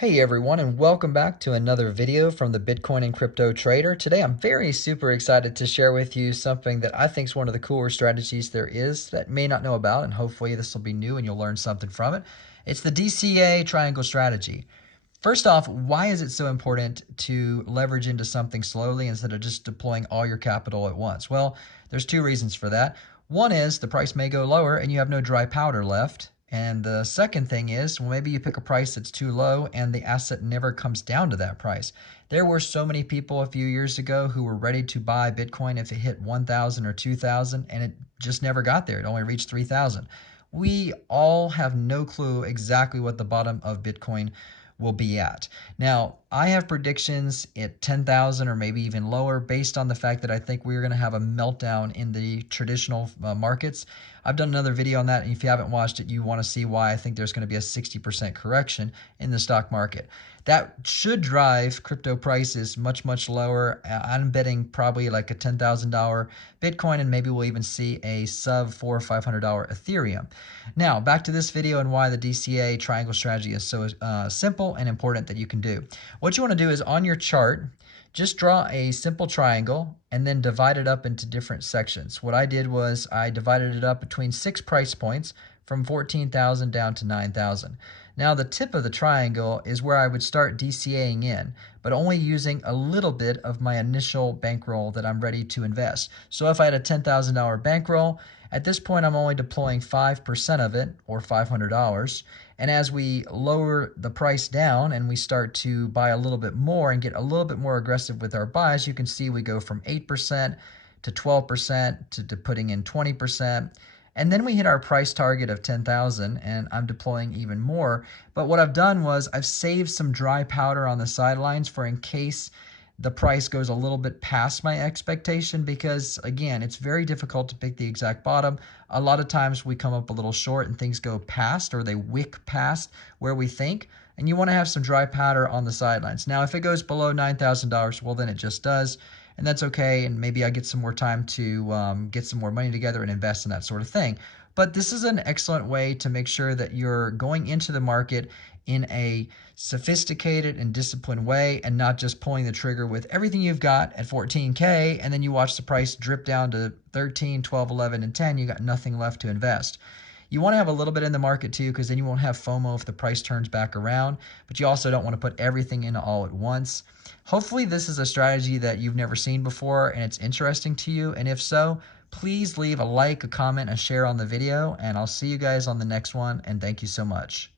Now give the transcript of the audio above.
Hey everyone, and welcome back to another video from the Bitcoin and Crypto Trader. Today I'm very super excited to share with you something that I think is one of the cooler strategies there is that you may not know about, and hopefully this will be new and you'll learn something from it. It's the DCA Triangle Strategy. First off, why is it so important to leverage into something slowly instead of just deploying all your capital at once? Well, there's two reasons for that. One is the price may go lower and you have no dry powder left. And the second thing is, well, maybe you pick a price that's too low and the asset never comes down to that price. There were so many people a few years ago who were ready to buy Bitcoin if it hit 1,000 or 2,000 and it just never got there. It only reached 3,000. We all have no clue exactly what the bottom of Bitcoin will be at. Now, I have predictions at 10,000 or maybe even lower based on the fact that I think we're going to have a meltdown in the traditional markets. I've done another video on that, and if you haven't watched it, you want to see why I think there's going to be a 60% correction in the stock market. That should drive crypto prices much, much lower. I'm betting probably like a $10,000 Bitcoin, and maybe we'll even see a sub $400 or $500 Ethereum. Now, back to this video and why the DCA Triangle Strategy is so simple and important that you can do. What you want to do is on your chart, just draw a simple triangle and then divide it up into different sections. What I did was I divided it up between 6 price points from 14,000 down to 9,000. Now the tip of the triangle is where I would start DCAing in, but only using a little bit of my initial bankroll that I'm ready to invest. So if I had a $10,000 bankroll, at this point I'm only deploying 5% of it, or $500. And as we lower the price down and we start to buy a little bit more and get a little bit more aggressive with our buys, you can see we go from 8% to 12% to putting in 20%. And then we hit our price target of 10,000 and I'm deploying even more. But what I've done was I've saved some dry powder on the sidelines for in case the price goes a little bit past my expectation, because again, it's very difficult to pick the exact bottom. A lot of times we come up a little short and things go past, or they wick past where we think, and you want to have some dry powder on the sidelines. Now, if it goes below $9,000, well, then it just does, and that's okay, and maybe I get some more time to get some more money together and invest in that sort of thing. But this is an excellent way to make sure that you're going into the market in a sophisticated and disciplined way and not just pulling the trigger with everything you've got at 14K and then you watch the price drip down to 13, 12, 11, and 10. You got nothing left to invest. You want to have a little bit in the market too, because then you won't have FOMO if the price turns back around, but you also don't want to put everything in all at once. Hopefully this is a strategy that you've never seen before and it's interesting to you, and if so, please leave a like, a comment, a share on the video, and I'll see you guys on the next one, and thank you so much.